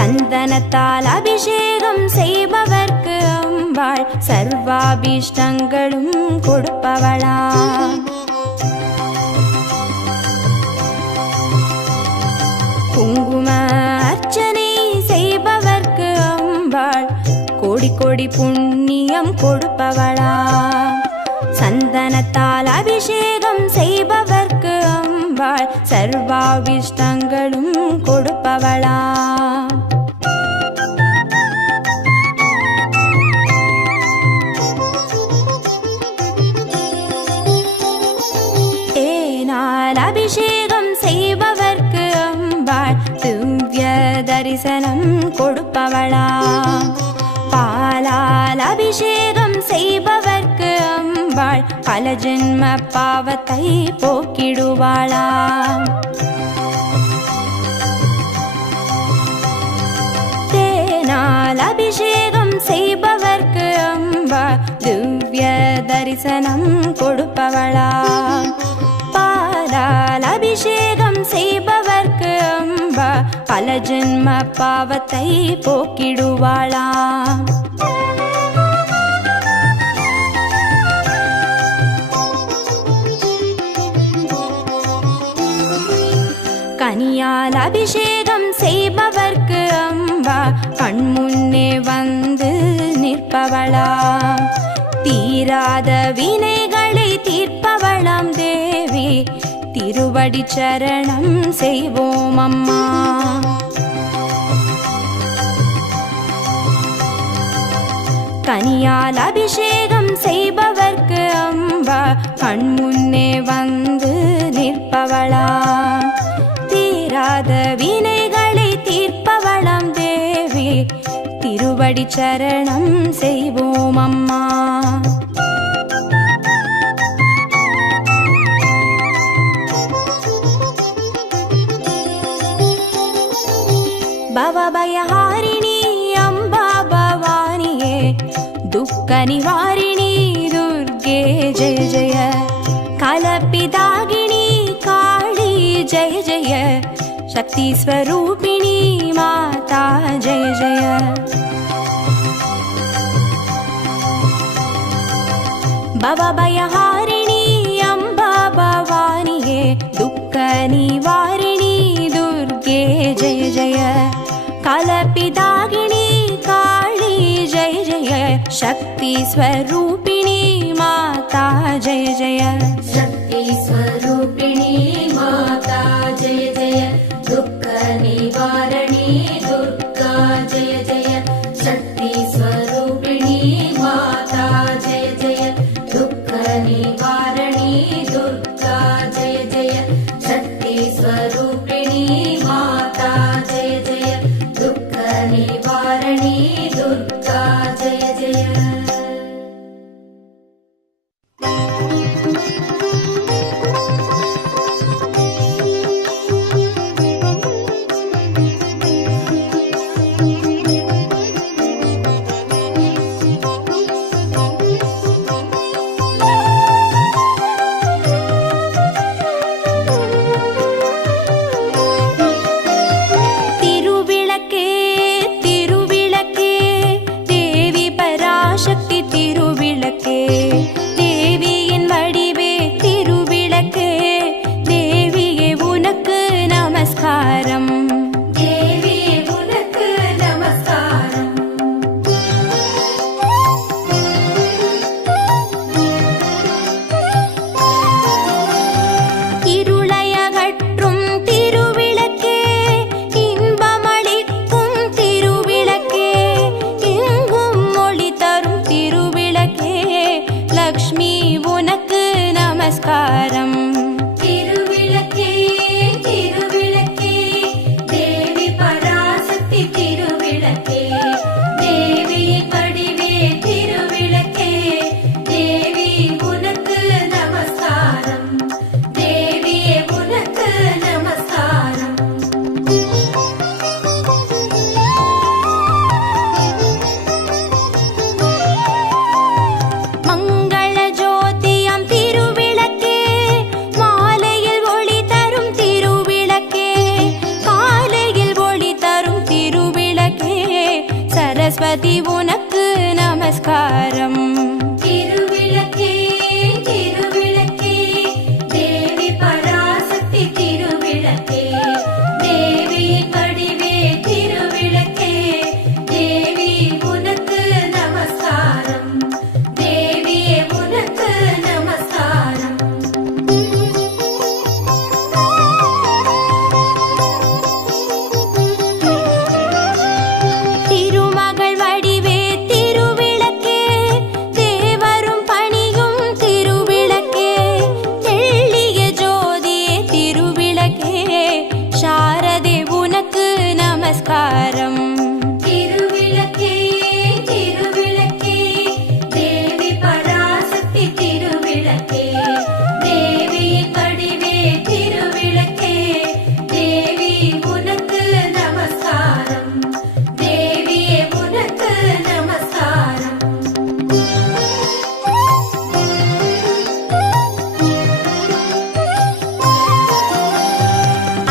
சந்தனத்தால் அபிஷேகம் செய்பவர்க்கு அம்பாள் சர்வாபீஷ்டங்களும் கொடுப்பவளா. குங்கும அர்ச்சனை செய்பவர்க்கு அம்பாள் கோடி கோடி புண்ணியம் கொடுப்பவளா. சந்தனத்தால் அபிஷேகம் செய்பவர்க்கு அம்பாள் சர்வாபிஷ்டங்களும் கொடுப்பவளா. பல ஜென்ம பாவத்தை போக்கிடுவாளா? தேனால் அபிஷேகம் செய்பவர்க்கு அம்பா திவ்ய தரிசனம் கொடுப்பவளா? பாலால் அபிஷேகம் செய்பவர்க்கு அம்பா பல ஜென்ம பாவத்தை போக்கிடுவாளா? கனியால் அபிஷேகம் செய்பவர்க்கு அம்பா. கண்முன்னே வந்து நிற்பவளா. தீராத வினைகளை தீர்ப்பவளாம் தேவி. திருவடி சரணம் செய்வோம் அம்மா. கனியால் அபிஷேகம் செய்பவர்க்கு அம்பா. கண்முன்னே வந்து நிற்பவளா. தீராத வினைகளை தீர்ப்பவளம் தேவி. திருவடி சரணம் செய்வோம் அம்மா. பவபயஹாரிணி அம்பா பவானியே. துக்க நிவாரிணி शक्तिस्वरूपिणी माता जय जय। भवभयहारिणी बबयहारिणी भवानि वारिये दुःखनिवारिणी दुर्गे जय जय। कलपिदागिणी काली जय जय। शक्तिस्वरूपिणी माता जय जय। शक्तिस्वरूपिणी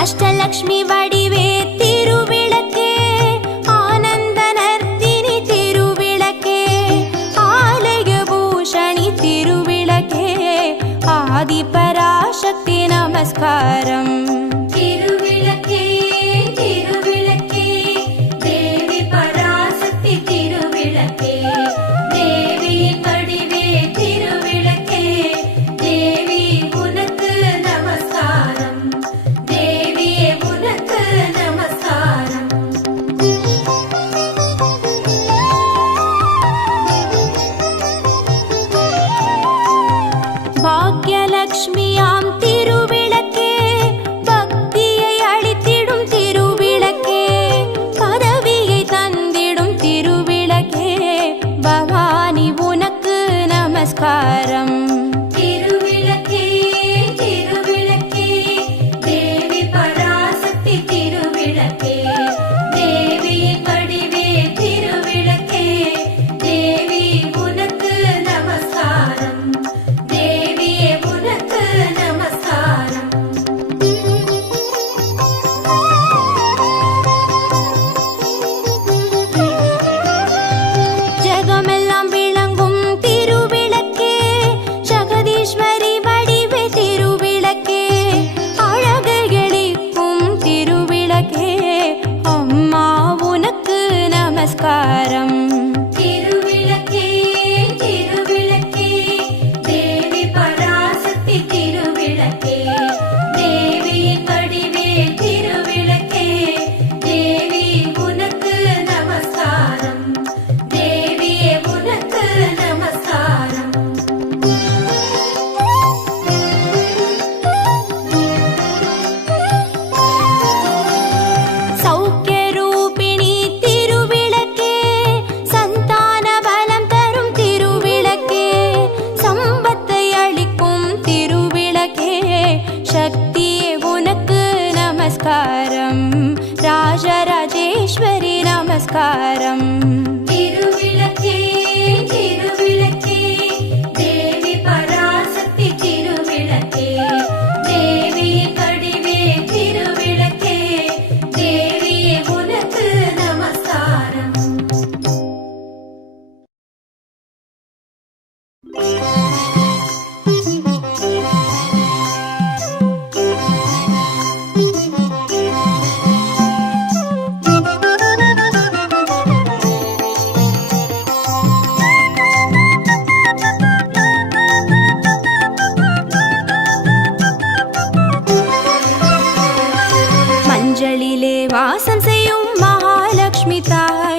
அஷ்டலக்ஷ்மி வடிவே திருவிளக்கே ஆனந்த நர்த்தினி திருவிளக்கே ஆலய பூஷணி திருவிளக்கே ஆதிபராசக்தி நமஸ்காரம்.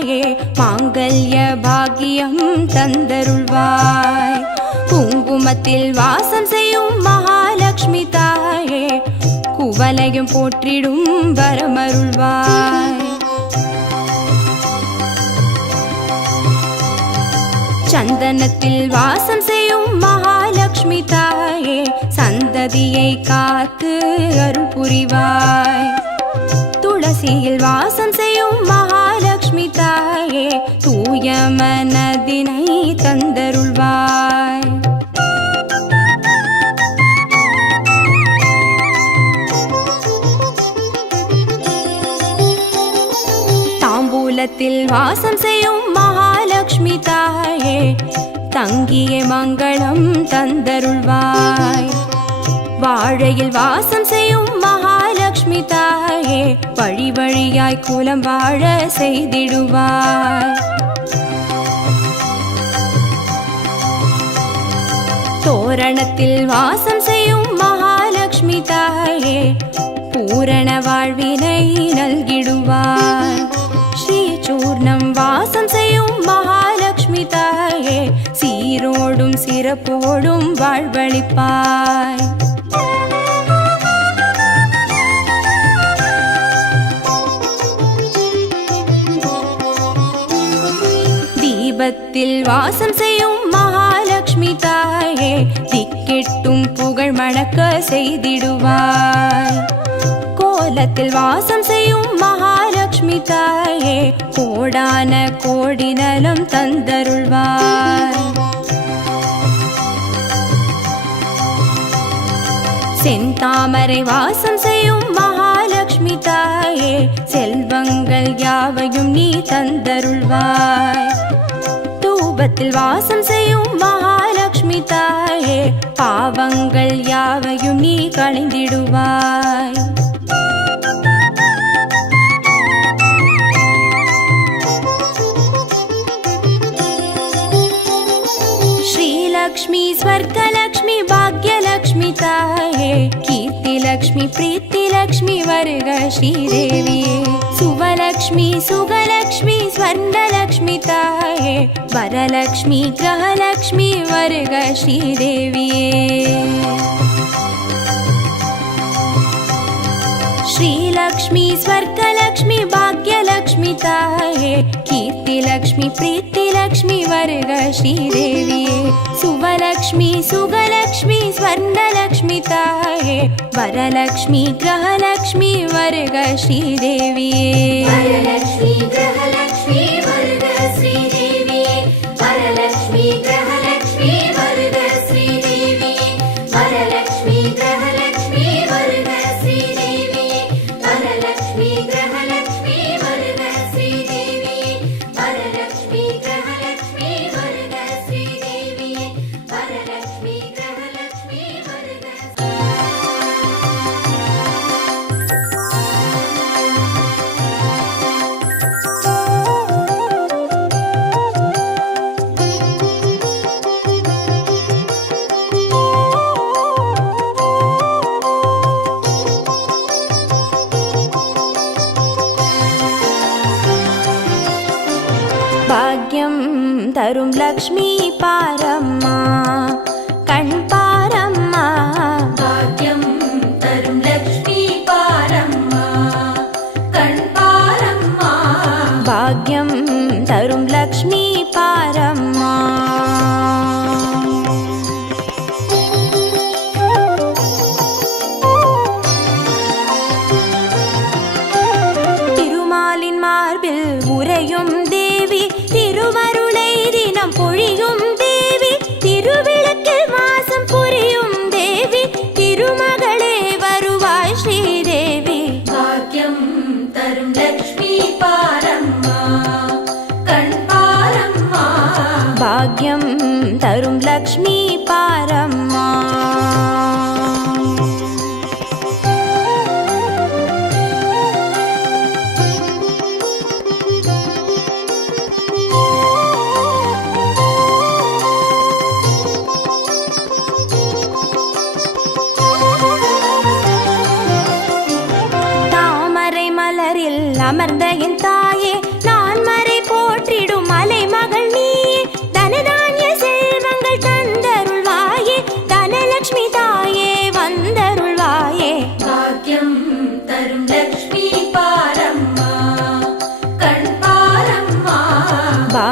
தாயே மாங்கல்ய பாகியம் தந்தருள்வாய். குங்குமத்தில் வாசம் செய்யும் மகாலட்சுமி தாயே குவலையும் போற்றிடும் வரமருள்வாய். சந்தனத்தில் வாசம் செய்யும் மகாலட்சுமி தாயே சந்ததியை காத்து அருள் புரிவாய். துளசியில் வாசம் செய்யும் மகா லக்ஷ்மி தாயே தூய மனதினை தந்தருள்வாய். தாம்பூலத்தில் வாசம் செய்யும் மகாலட்சுமி தாயே தங்கிய மங்களம் தந்தருள்வாய். வாழையில் வாசம் செய்யும் மகாலட்சுமி தாயே வழி வழியாய் குலம் வாழ செய்திடுவாய். தோரணத்தில் வாசம் செய்யும் மகாலட்சுமி தாயே பூரண வாழ்வினை நல்கிடுவாய். ஸ்ரீ சூர்ணம் வாசம் செய்யும் மகாலட்சுமி தாயே சீரோடும் சிறப்போடும் வாழ்வழிப்பாய் தீபத்தில் வாசம் செய்யும் மகாலட்சுமி தாயே திக்கெட்டும் புகழ் மணக்க செய்திடுவாய். கோலத்தில் வாசம் செய்யும் மகாலட்சுமி தாயே கோடான கோடி நலம் தந்தருள்வாய். செந்தாமரை வாசம் செய்யும் மகாலட்சுமி தாயே செல்வங்கள் யாவையும் நீ தந்தருள்வாய். கர்ப்பத்தில் வாசம் செய்யும் மகாலட்சுமி தாயே பாவங்கள் யாவையும் நீ களைந்திடுவாய். ஸ்ரீலக்ஷ்மி ஸ்வர்கலக்ஷ்மி பாக்யலக்ஷ்மி भाग्यलक्ष्मी ताये कीर्तिलक्ष्मी प्रीतिलक्ष्मी वर्ग श्रीदेवी सुवलक्ष्मी सुगलक्ष्मी स्वर्णलक्ष्मी ताये वरलक्ष्मी ग्रहलक्ष्मी वर्ग श्रीदेवी श्रीलक्ष्मी स्वर्गलक्ष्मी भाग्यलक्ष्मी ताये कीर्तिलक्ष्मी प्रीतिलक्ष्मी वर्ग श्रीदेवी सुवलक्ष्मी सुगलक्ष्मी स्वर्णलक्ष्मी ताये। वरलक्ष्मी ग्रहलक्ष्मी वर्ग श्रीदेवी वरलक्ष्मी गृहलक्ष्मी वर्ग श्रीदेवी करुं लक्ष्मी पारम्मा। लक्ष्मी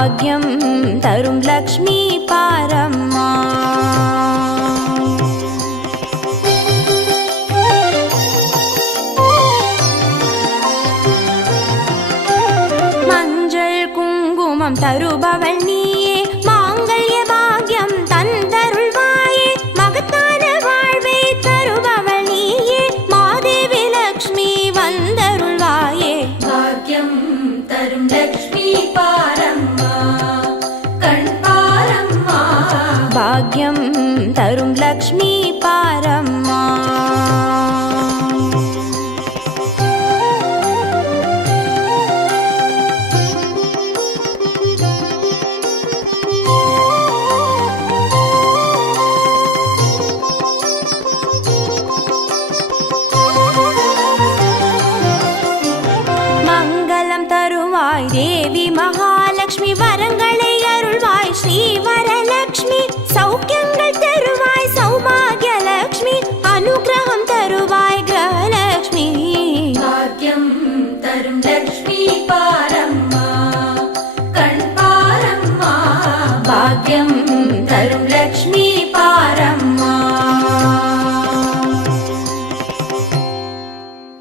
பாக்யம் லக்ஷ்மி